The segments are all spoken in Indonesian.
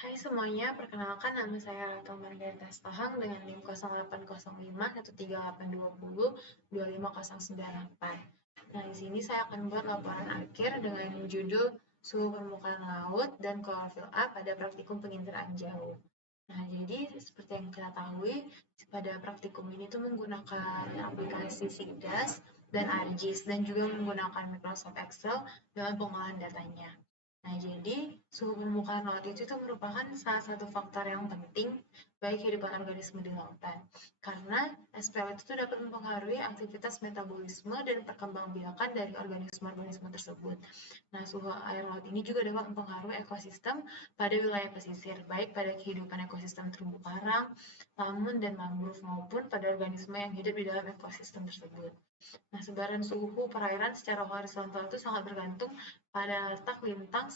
Hai semuanya, perkenalkan nama saya Ratu Margarita Stahang dengan NIM 0805-13820-25098. Nah, di sini saya akan buat laporan akhir dengan judul Suhu Permukaan Laut dan Klorofil A pada Praktikum Penginderaan Jauh. Nah, jadi seperti yang kita tahu, pada praktikum ini tuh menggunakan aplikasi SIGDAS dan ARGIS dan juga menggunakan Microsoft Excel dalam pengolahan datanya. Nah, jadi suhu permukaan laut itu merupakan salah satu faktor yang penting bagi kehidupan organisme di lautan. Karena SPL itu dapat mempengaruhi aktivitas metabolisme dan perkembangbiakan dari organisme-organisme tersebut. Nah, suhu air laut ini juga dapat mempengaruhi ekosistem pada wilayah pesisir, baik pada kehidupan ekosistem terumbu karang, lamun, dan mangrove maupun pada organisme yang hidup di dalam ekosistem tersebut. Nah, sebaran suhu perairan secara horizontal itu sangat bergantung pada letak lintang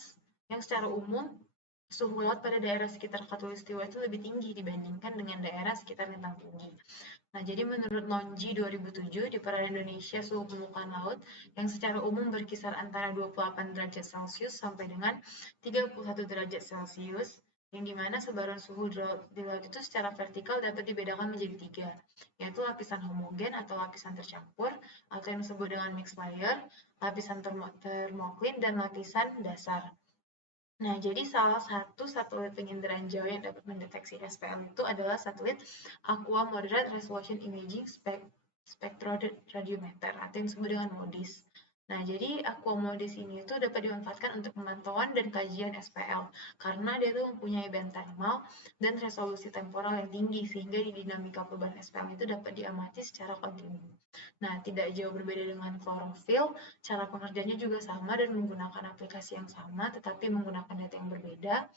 yang secara umum suhu laut pada daerah sekitar Khatulistiwa itu lebih tinggi dibandingkan dengan daerah sekitar lintang tinggi. Nah, jadi menurut NONJI 2007, di perairan Indonesia suhu permukaan laut yang secara umum berkisar antara 28 derajat Celcius sampai dengan 31 derajat Celcius, yang dimana sebaran suhu di laut itu secara vertikal dapat dibedakan menjadi tiga, yaitu lapisan homogen atau lapisan tercampur, atau yang disebut dengan mixed layer, lapisan termoklin, dan lapisan dasar. Nah, jadi salah satu satelit penginderaan jauh yang dapat mendeteksi SPL itu adalah satelit Aqua Moderate Resolution Imaging Spectroradiometer atau yang disebut dengan MODIS. Nah, jadi Aqua MODIS ini itu dapat dimanfaatkan untuk pemantauan dan kajian SPL karena dia itu mempunyai band thermal dan resolusi temporal yang tinggi sehingga di dinamika perubahan SPL itu dapat diamati secara kontinu. Nah, tidak jauh berbeda dengan klorofil, cara pengerjaannya juga sama dan menggunakan aplikasi yang sama, tetapi menggunakan data yang berbeda.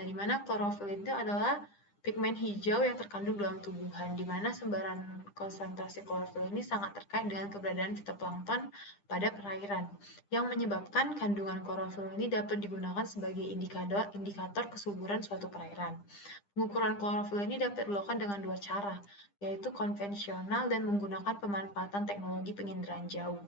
Nah, di mana klorofil itu adalah pigmen hijau yang terkandung dalam tumbuhan, di mana sebaran konsentrasi klorofil ini sangat terkait dengan keberadaan fitoplankton pada perairan, yang menyebabkan kandungan klorofil ini dapat digunakan sebagai indikator kesuburan suatu perairan. Pengukuran klorofil ini dapat dilakukan dengan dua cara, yaitu konvensional dan menggunakan pemanfaatan teknologi penginderaan jauh.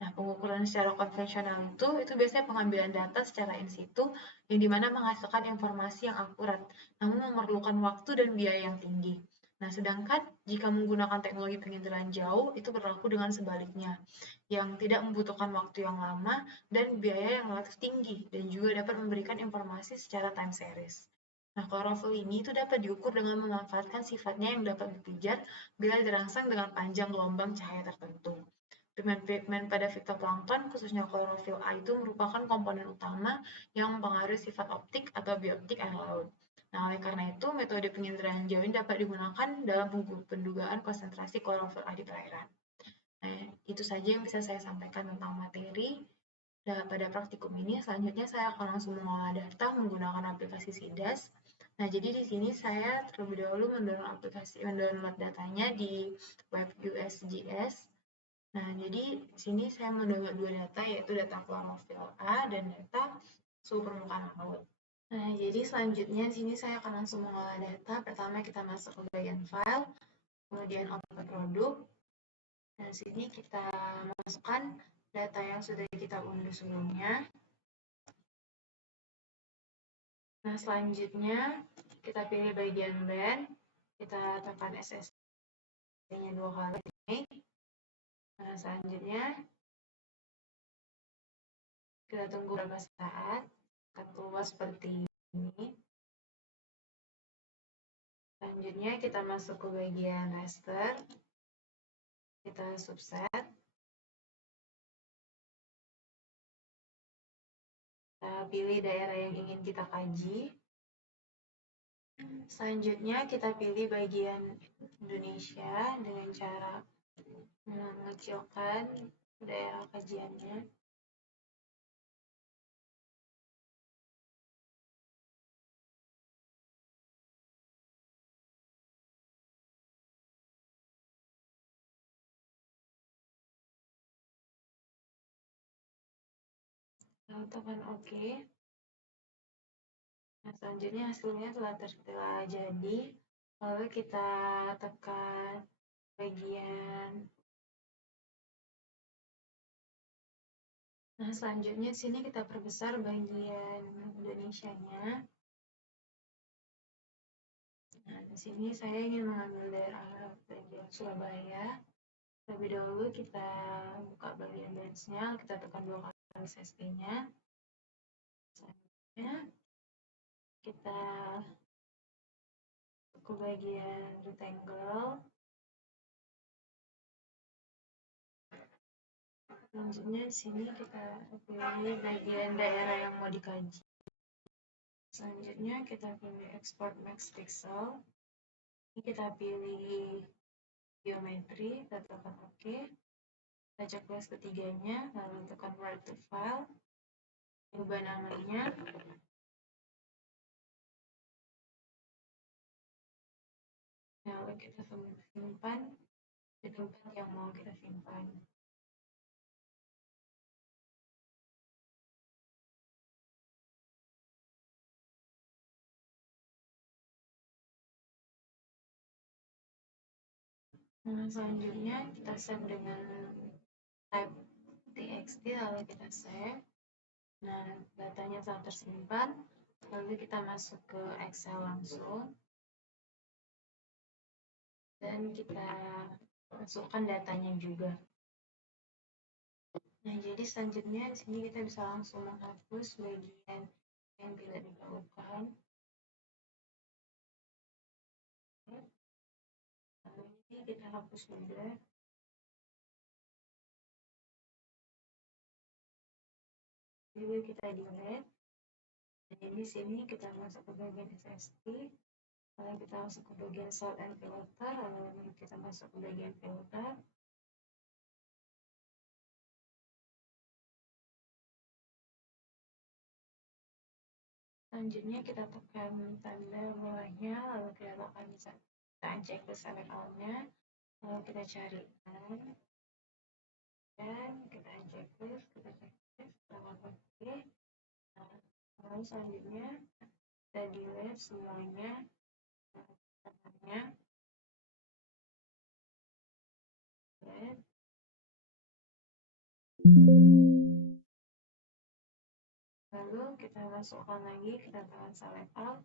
Nah, pengukuran secara konvensional itu biasanya pengambilan data secara in situ, yang dimana menghasilkan informasi yang akurat, namun memerlukan waktu dan biaya yang tinggi. Nah, sedangkan jika menggunakan teknologi penginderaan jauh, itu berlaku dengan sebaliknya, yang tidak membutuhkan waktu yang lama dan biaya yang relatif tinggi, dan juga dapat memberikan informasi secara time series. Nah, klorofil ini itu dapat diukur dengan memanfaatkan sifatnya yang dapat dipijar bila dirangsang dengan panjang gelombang cahaya tertentu. Pigmen-pigmen pada fitoplankton, khususnya klorofil A itu merupakan komponen utama yang mempengaruhi sifat optik atau bioptik air laut. Nah, oleh karena itu, metode penginderaan jauh ini dapat digunakan dalam pendugaan konsentrasi klorofil A di perairan. Nah, itu saja yang bisa saya sampaikan tentang materi. Pada praktikum ini, selanjutnya saya akan langsung mengolah data menggunakan aplikasi SIDAS. Nah, jadi di sini saya terlebih dahulu mendownload datanya di web USGS. Nah, jadi di sini saya mendownload dua data, yaitu data klorofil A dan data suhu permukaan laut. Nah, jadi selanjutnya di sini saya akan langsung mengolah data. Pertama kita masuk ke bagian file, kemudian open produk. Dan di sini kita masukkan data yang sudah kita unduh sebelumnya. Nah, selanjutnya kita pilih bagian band, kita tekan SSD-nya 2 kali. Nah, selanjutnya kita tunggu beberapa saat, akan keluar seperti ini. Selanjutnya kita masuk ke bagian raster, kita subset, kita pilih daerah yang ingin kita kaji. Selanjutnya kita pilih bagian Indonesia dengan cara mengecilkan daerah kajiannya. Lalu tekan OK. Nah, selanjutnya hasilnya telah jadi. Lalu kita tekan bagian. Nah, selanjutnya sini kita perbesar bagian Indonesianya. sini saya ingin mengambil daerah bagian Surabaya. Terlebih dahulu kita buka bagian batch-nya, kita tekan 2 kali SST-nya. Selanjutnya kita ke bagian rectangle. Selanjutnya di sini kita pilih bagian daerah yang mau dikaji. Selanjutnya kita pilih export max pixel. Ini kita pilih geometri, kita tekan OK. Kita checklist ketiganya, lalu tekan write to file. Ubah namanya. Lalu kita simpan di tempat yang mau kita simpan. Nah, selanjutnya kita save dengan type txt, lalu kita save. Nah, datanya telah tersimpan, lalu kita masuk ke Excel langsung. Dan kita masukkan datanya juga. Nah, jadi selanjutnya di sini kita bisa langsung menghapus bagian yang tidak diperlukan. Lalu ini kita hapus juga. Juga kita delete. Jadi di sini kita masuk ke bagian SST. Lalu kita masuk ke bagian sort and filter. Lalu kita masuk ke bagian filter. Selanjutnya kita tekan tanda bawahnya, lalu kita tekan cek ke select all-nya, lalu kita carikan, dan kita checklist, kita OK. Nah, lalu selanjutnya kita delete semuanya, datanya, delete. Lalu kita masukkan lagi, kita tekan select all,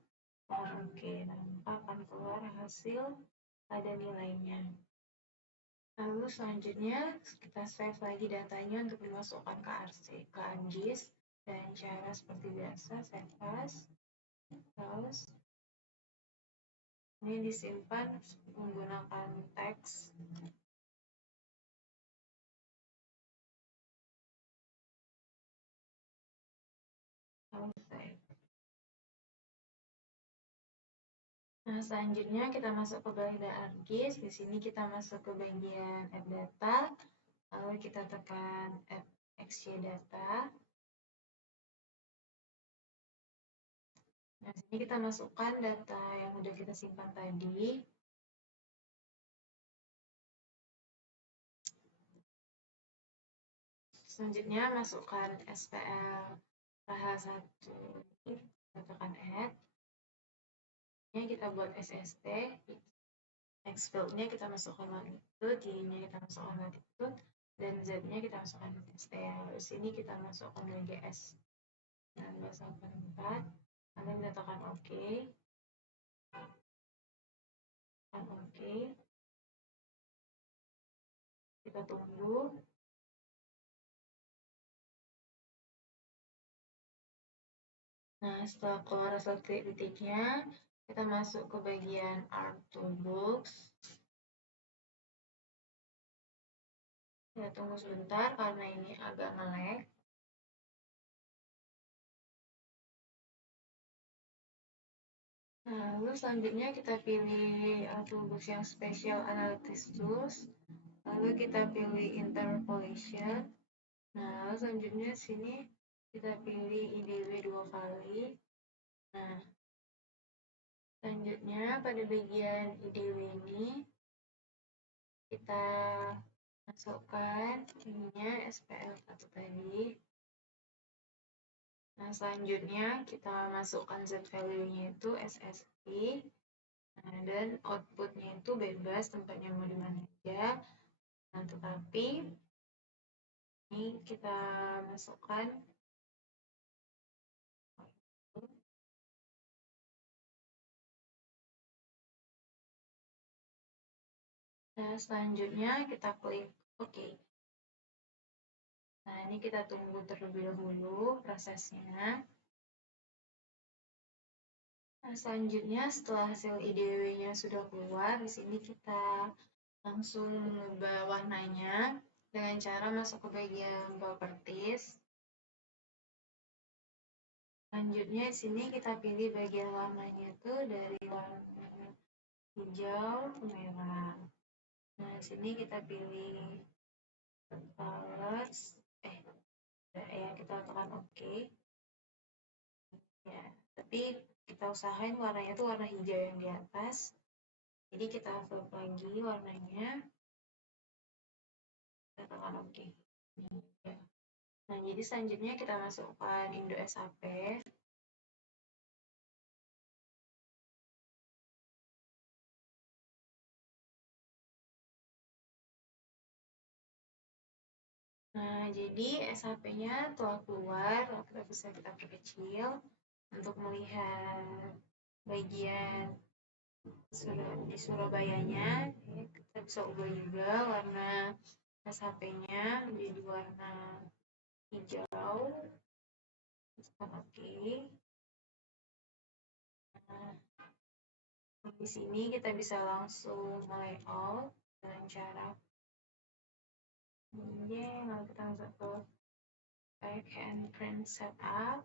tekan OK. Nah, akan keluar hasil pada nilainya. Lalu selanjutnya kita save lagi datanya untuk dimasukkan ke ArcGIS, dan cara seperti biasa save as, terus ini disimpan menggunakan teks. Lalu save. Nah, selanjutnya kita masuk ke bagian ArcGIS. Di sini kita masuk ke bagian add data, lalu kita tekan add XY data. Nah, sini kita masukkan data yang sudah kita simpan tadi. Selanjutnya masukkan SPL RH1, kita tekan add. Ini kita buat SST. Next field-nya kita masukkan longitude, Y-nya kita masukkan latitude, dan Z-nya kita masukkan ST. Lalu sini kita masukkan WGS 1984. Lalu kita tekan OK. Tekan OK. Kita tunggu. Nah, setelah keluar hasil titiknya, kita masuk ke bagian Art Toolbox. Kita tunggu sebentar karena ini agak nge-lag. Nah, lalu selanjutnya kita pilih Toolbox yang Special Analysis Tools. Lalu kita pilih Interpolation. Nah, lalu selanjutnya sini kita pilih IDW 2 kali. Nah, selanjutnya pada bagian IDW ini kita masukkan ininya SPL1 tadi. Nah, selanjutnya kita masukkan Z value-nya itu SSI. Nah, dan output-nya itu bebas, tempatnya mau di mana aja. Nah, tetapi ini kita masukkan Nah, selanjutnya kita klik OK. Nah, ini kita tunggu terlebih dahulu prosesnya. Nah, selanjutnya setelah hasil IDW-nya sudah keluar, di sini kita langsung mengubah warnanya dengan cara masuk ke bagian properties. Selanjutnya di sini kita pilih bagian warnanya itu dari warna hijau ke merah. Nah, di sini kita pilih colors, ya kita tekan OK. Ya, tapi kita usahain warnanya itu warna hijau yang di atas. Jadi kita flip lagi warnanya, kita tekan OK. Ini, ya. Nah, jadi selanjutnya kita masukkan Indo SAP. Nah, jadi SHP-nya telah keluar, kita bisa kita perkecil untuk melihat bagian di Surabayanya. Kita bisa ubah juga warna SHP-nya menjadi warna hijau. Oke. Nah, di sini kita bisa langsung layout dengan cara lalu kita masuk ke back and print setup.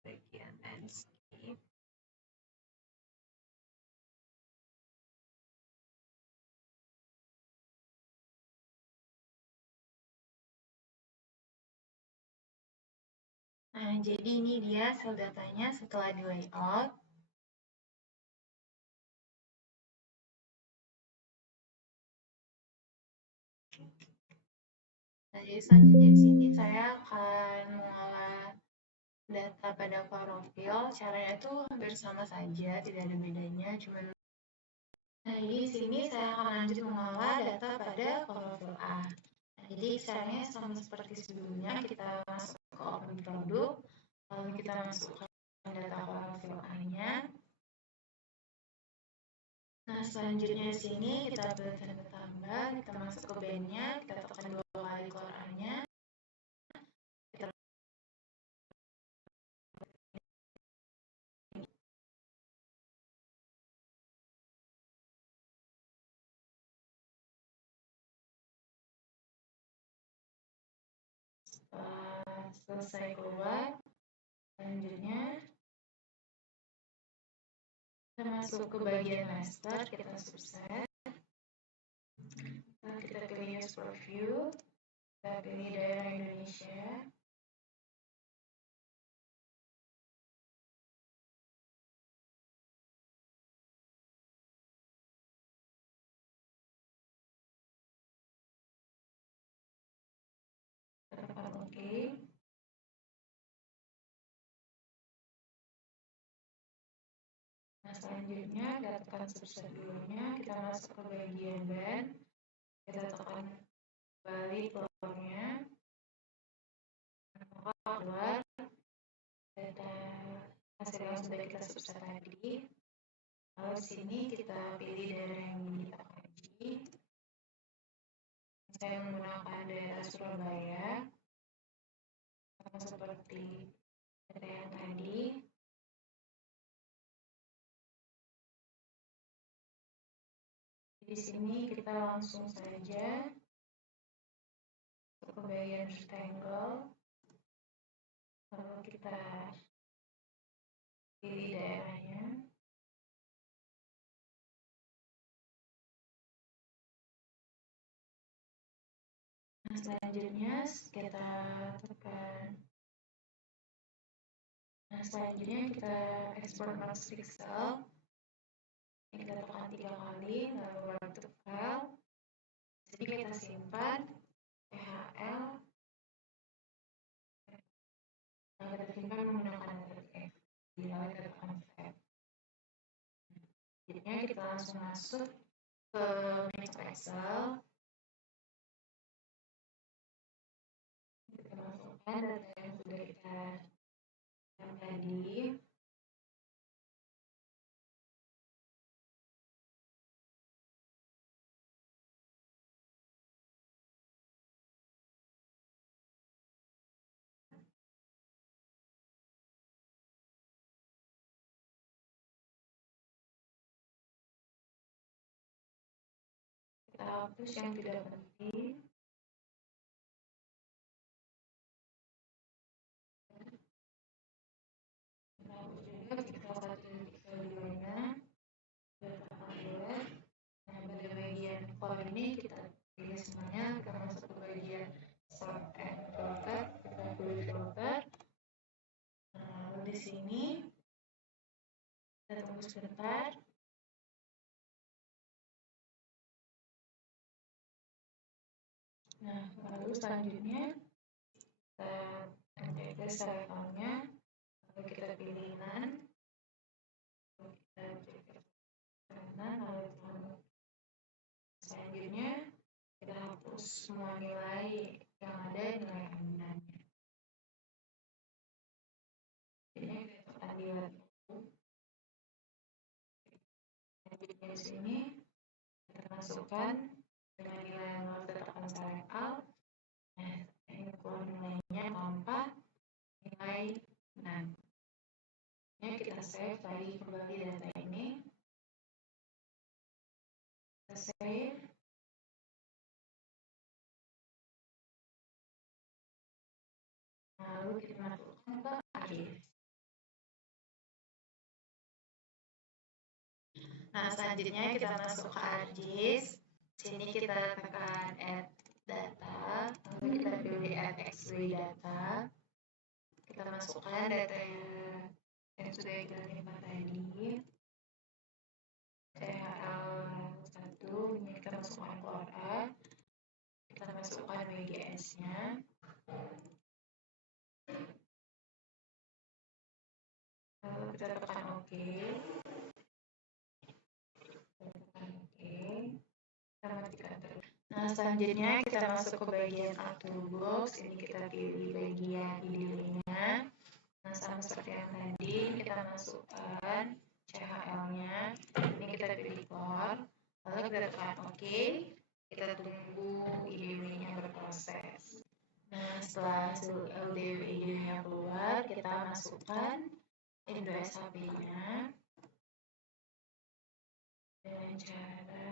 Bagian landscape. Nah, jadi ini dia sel datanya setelah di layout. Nah, jadi selanjutnya di sini saya akan mengolah data pada klorofil. Caranya itu hampir sama saja, tidak ada bedanya. Cuman, nah, jadi di sini saya akan lanjut mengolah data pada klorofil A. Nah, jadi caranya sama seperti sebelumnya, kita masuk ke open produk, lalu kita masukkan data klorofil A-nya. Nah, selanjutnya di sini kita pilih tanda tambah, kita masuk ke band-nya, kita tekan 2 kali klor A-nya. Selesai keluar, selanjutnya kita masuk ke bagian master, kita subset. Nah, kita pilih use preview, kita pilih daerah Indonesia. Kita tekan OK. Nah, selanjutnya kita tekan subset dulunya, kita masuk ke bagian band, kita tekan kembali keluarnya, maka keluar data hasil yang sudah kita subset tadi. Lalu di sini kita pilih daerah yang kita kaji. Saya menggunakan daerah Surabaya, sama seperti data yang tadi. Di sini kita langsung saja ke bagian rectangle, lalu kita pilih daerahnya. Nah, selanjutnya kita tekan. Nah, selanjutnya kita ekspor max pixel. Kita tekan 3 kali, lalu baru to file. Jadi kita simpan PHL. Nah, kita simpan menggunakan F. Lalu kita tekan F. Jadinya kita langsung masuk ke max Excel. Kita masukkan data yang sudah kita tadi. Kita hapus yang tidak penting. Kita hapus juga kita 1, kita 2-nya. Letakkan delete. Nah, pada bagian file ini kita pilih semuanya, kita masuk ke bagian sort and filter, kita pilih filter. Nah, lalu di sini kita tunggu sebentar. Nah, lalu selanjutnya kita menjaga selekannya, lalu kita pilih none, lalu kita cek kanan, lalu selanjutnya kita hapus semua nilai yang ada, nilai aminannya. Jadi kita tekan delete. Selanjutnya di sini kita masukkan dengan nilai yang mau kita tekan select all. Nah, ini keluar nilainya tanpa nilai none. Ini kita save lagi kembali data ini. Kita save. Lalu kita masukkan ke ArcGIS. Nah, selanjutnya kita masuk ke ArcGIS. Sini kita tekan add data, lalu kita pilih add XY data. Kita masukkan data yang sudah kita terima tadi. CHL1, ini kita masukkan keluar A. Kita masukkan WGS-nya. Lalu kita tekan OK. Nah, selanjutnya kita masuk ke bagian Add Toolbox. Ini kita pilih bagian idenya. Nah, sama seperti yang tadi, kita masukkan CHL-nya. Ini kita pilih core. Lalu kita tekan OK. Kita tunggu IDW-nya berproses. Nah, setelah LDW IDW-nya keluar, kita masukkan Indo SHP-nya dengan cara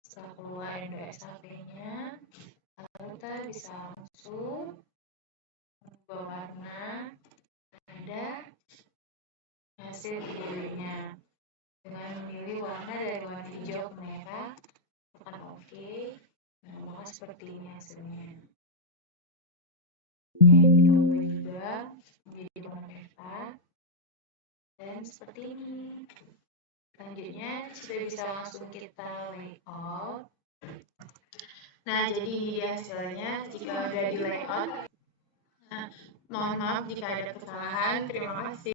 setelah keluar Indo SHP-nya, lalu kita bisa langsung mengubah warna pada hasil videonya dengan memilih warna dari warna hijau ke merah. Tekan OK. Nah, maka seperti ini hasilnya. Ini kita ubah juga menjadi warna merah dan seperti ini. Selanjutnya sudah bisa langsung kita layout. Nah, jadi hasilnya jika sudah di layout. Nah, mohon maaf jika ada kesalahan. Terima kasih.